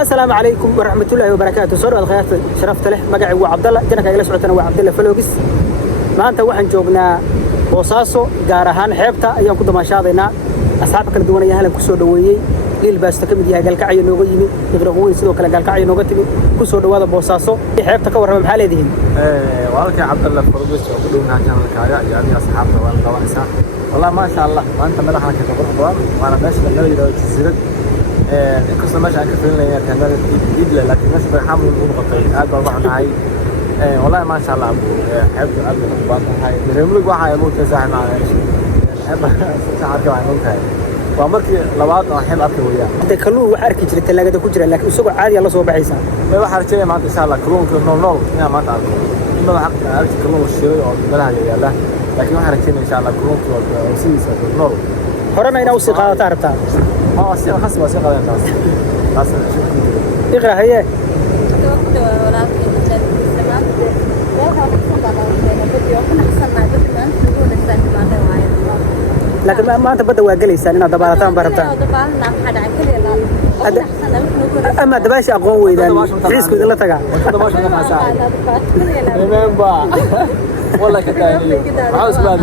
السلام عليكم ورحمة الله وبركاته. سورة الخيات شرفت له مقعي وعبد الله جنك إلى سعتنا وعبد الله فلوجس. ما أنت واحد جوبنا وصاصو جارهان حبته أيام كده ما شاطينا أصحابك الدنيا هلا كسر دويي للباس تكمل يا قال كعي نوجيني يغرقون يصيروا كلا قال كعي نوجتني كسر دوّا بوصاصو حبته كور من حالة دين. والله عبد الله فلوجس وكلنا كان الكايا يعني أصحابنا والقوانسا والله ما شاء الله وأنت ملحنا كتبرق وأنا ماشي لما يجي يتزرق inkastoo meesha aan ka filinaya kaamada idle laakiin meesha bay xamul u noqotay aad baan waxaan ahay wallahi ma sha Allah xeebtu aad baan u baatahay dareemlig waxa ay muuqatay saaxiibana xeebta saacadka waa muuqatay waa markii labaad oo xeeb arkay weeyaan hadda kalluun wax arki jiray talaagada ku jira laakiin isagoo caadi ah la soo baxaysa way waxa rajay maanta insha Allah kalluunka nool inaan maanta arko inta waxa arki kalluun shiray oo meelaha yaala laakiin waxa rajay insha Allah kalluunka oo sidiisa nool horena inaa u sii qaadataa rabtaa أصير خاص بس يقرأ الناس خاص اقرأ هي لكن ما أنت بدأ واجلس أنا دبارتان برتان أما دباش أقوى إذا عيسك إذا لا تقع دباش أنا مساعد والله كتاني عاوز بعد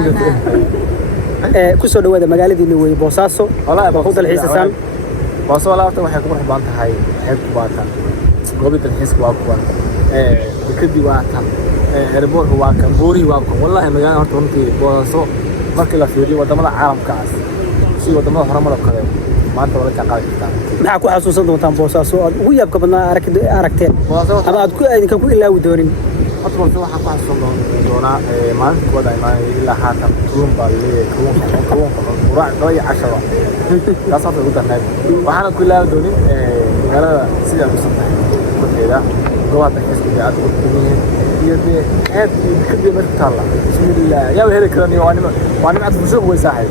kusoo dhawaada magaaladiina way Boosaaso wallahi ku dalxiisaysan Boosaaso laafta waxay ku qurux badan tahay xeebta baatan goobta dalxiiska waa ku badan dekadi waa tan airportka waa kan boori waa kan wallahi magaalada horta runtii Boosaaso markii la fiiriyo wadamada caalamka ah si wadamada horumarka kale maanta wala ka qaadi kartaa maxaa ku xasuusan doontaan Boosaaso aad ugu yaabka badnaa aragteen ama aad ku aadinka ku ilaawi doonin أطول في واحد واحد صندوق دونا ما عندك وضع ما إلا حاتم كلهم بالله كلهم وراء ضيع 10 لا صار يقول ده وحنا كلها دونين قال سيدا بسطة كل كده روح تحس كده أدخل كمية يدي هاد كده ما تطلع بسم الله يا وهذا كرني وأنا أدخل شو هو ساحل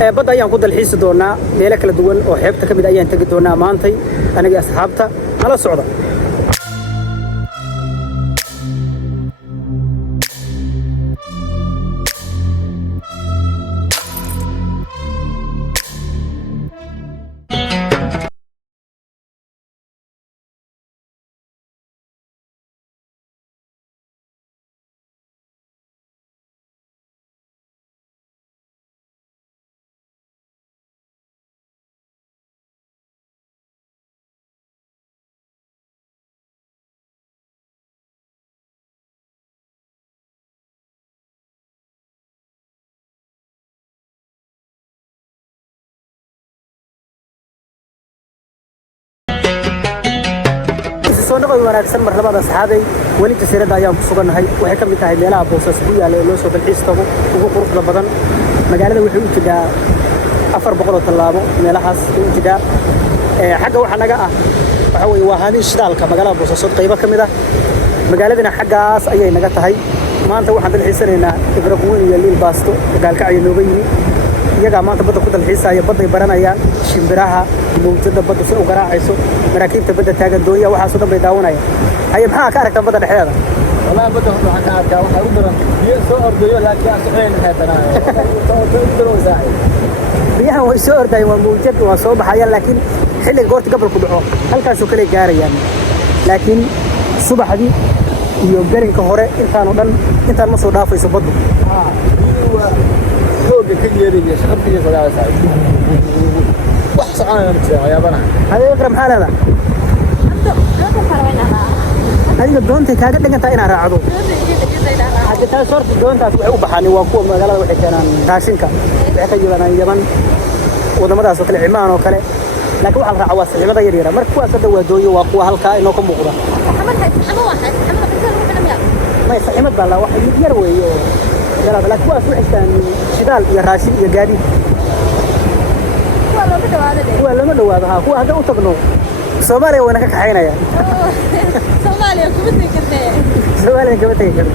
بدأ ayaan ku dalxiis doonaa meel kala duwan oo xeebta kamid ayaan tagi doonaa maantay aniga asxaabta nala socda soonaqad wanaagsan mar labada asxaabay wali jasiirada ayaan ku suganahay waxay ka mid tahay meelaha Boosaaso ku yaala ee loo soo dalxiis tago ugu quruxda badan magaalada waxay u jiraa 400 talaabo meelahaas u jiraa xagga waxa naga ah waxa weeye waa haadin shidaalka magaalada Boosaaso qayb ka mid ah magaaladana xaggaas ayay naga tahay maanta waxaan dalxiisanaynaa ibraquun iyo liil baasto gaalkacay nooga yimi iyaga maanta badda ku dalxiisaya badday baranayaan shimbiraha mawjada badda si u garaacayso maraakiibta badda taagan doonya waxa soo dhanbay daawanaya ay maxaa ka aragtaa badda dhexdeeda wallahi badda waxa ka arkaa waxa u daran biyo soo ordayo laakiin aan saxeen xeetana biyaha way soo ordayeen waa mawjad waa soo baxayaan laakiin xilli goorta gabalku dhaco halkaas oo kale gaarayaan laakiin subaxdii iyo garinka hore intaan ma soo dhaafayso baddu xoogga ka yeeraya shaqadiisa walaal saay wax soconaya ma jiro yaabana hada iqram xaalada adiga doonta kaaga dhigantaa inaan raacdo hadda taas horta doontaas waxay u baxaan waa kuwa magaalada waxay keenaan raashinka waxay ka yimaadaan Yaman wadamadaas oo kale Cimaan oo kale laakiin waxa la raaco waa saxiibada yar yar marka kuwaas hadda waa dooyo waa kuwa halka inoo ka muuqda ma saxiibad baa la wax yar weeyo يلا بلاك واس وحسان شدال يا راشد يا قادي والله ما دواده ها هو هذا وتقنو سومالي وانا كحينا يا سومالي كبتي كده سومالي كبتي كده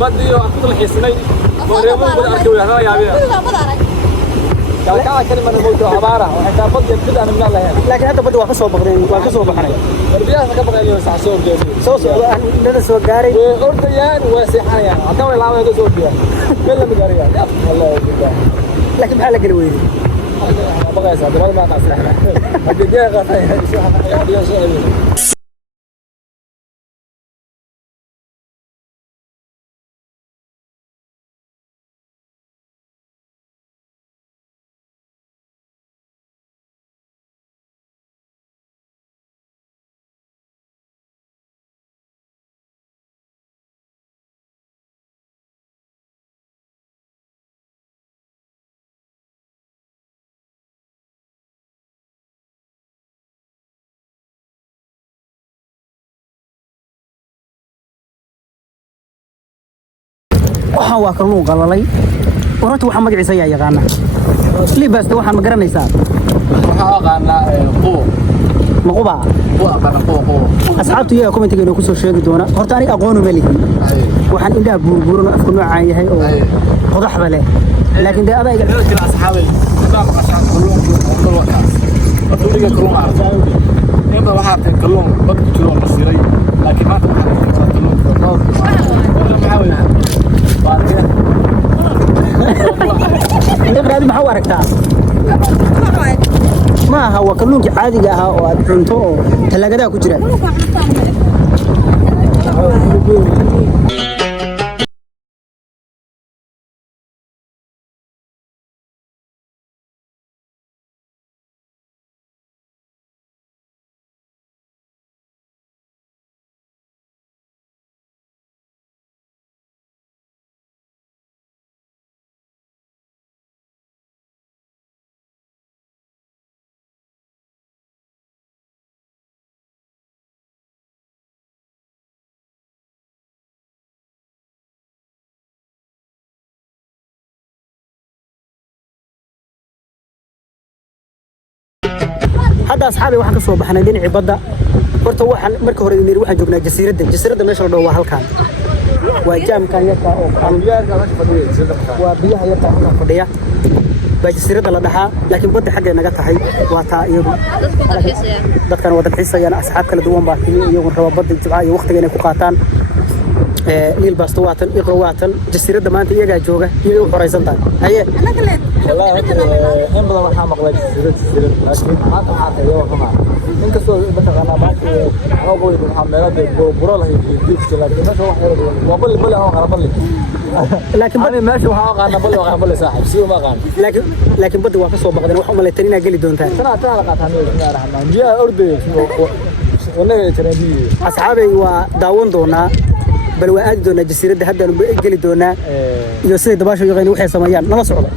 بدي أقول الحسني وريبو بدي أكوي هذا يا أبي كان كلمة الموت عبارة وحتى بدي كذا أنا من الله يعني laakiin hadda badda waa ka soo baqdeen waa ka soo baxnay الرجال كبر اليوم سعسور جدي soo nada soo gaaray وأرديان وسيحان عتاوي العام هذا سووا فيها كلهم مجاريان الله يبارك laakiin maxaa la geli weeyay بقى يا سعد ما قاعد سلاحنا الدنيا قاعد يسوي waxaan waa kalluun qalalay warta waxa magaciisa ayaa yaqaana libaasta waxaan ma garanaysaa waxaa aqaana qoo maquba aqaana qoo asxaabtu iyaga commentiga inoo kusoo sheegi doona horta aniga aqoon uma lihin waxaan indhaha buurbuuran afku noocaan yahay oo qodaxba leh laakiin dee adayga dadka asxaabay nidaam qashan kalluun kalluun kaas waduriga kalluun arjaayo inta waxaa tahay kalluun bad ku jiro la siray laakiin maanta waxaa tahay kalluun maxaa weeyaan ibrahim maxaa u aragtaa ma aha waa kalluunkii caadiga ahaa oo aad cunto oo talaagadaha ku jira hadda asxaabi waxaan ka soo baxnay dhinacii badda horta waxaan marka hore inay waxaan joognaa jasiiradda meesha la dhaw waa halkaan waa jaamkan yarka oo waa biyaha yarka oo fadhiya baa jasiiradda la dhaxaa laakiin badda xaggay naga tahay waa taa iyadu dadkan wada xiisayaan asxaab kala duwan baa timi iyagu raba badda jibca iyo waqtiga inay ku qaataan niil baasto waatan iqro waatan jasiiradda maanta iyagaa jooga iyay u xoraysan tahay haye والله إن بدل ما مقلد سيرت لكن ما تحط يوم كمان إنك سو بتقنا بعد أو بقول محمد برا له يجيب لكن ما هو حلو وبل هو غربلي laakiin أنا ماشي وحاقنا بل وغربلي صاحب سيو ما قان laakiin badda waa ka soo baqdeen wax uma leeyahay inaa gali doontaan ترى لقى ثاني يا رحمن يا أردي ولا ترى asxaabay waa daawan doonaa bal waa aadi doonaa jasiiradda hadda gali doonaa iyo sida dabaasho yaqaan waxay sameeyaan nala socdo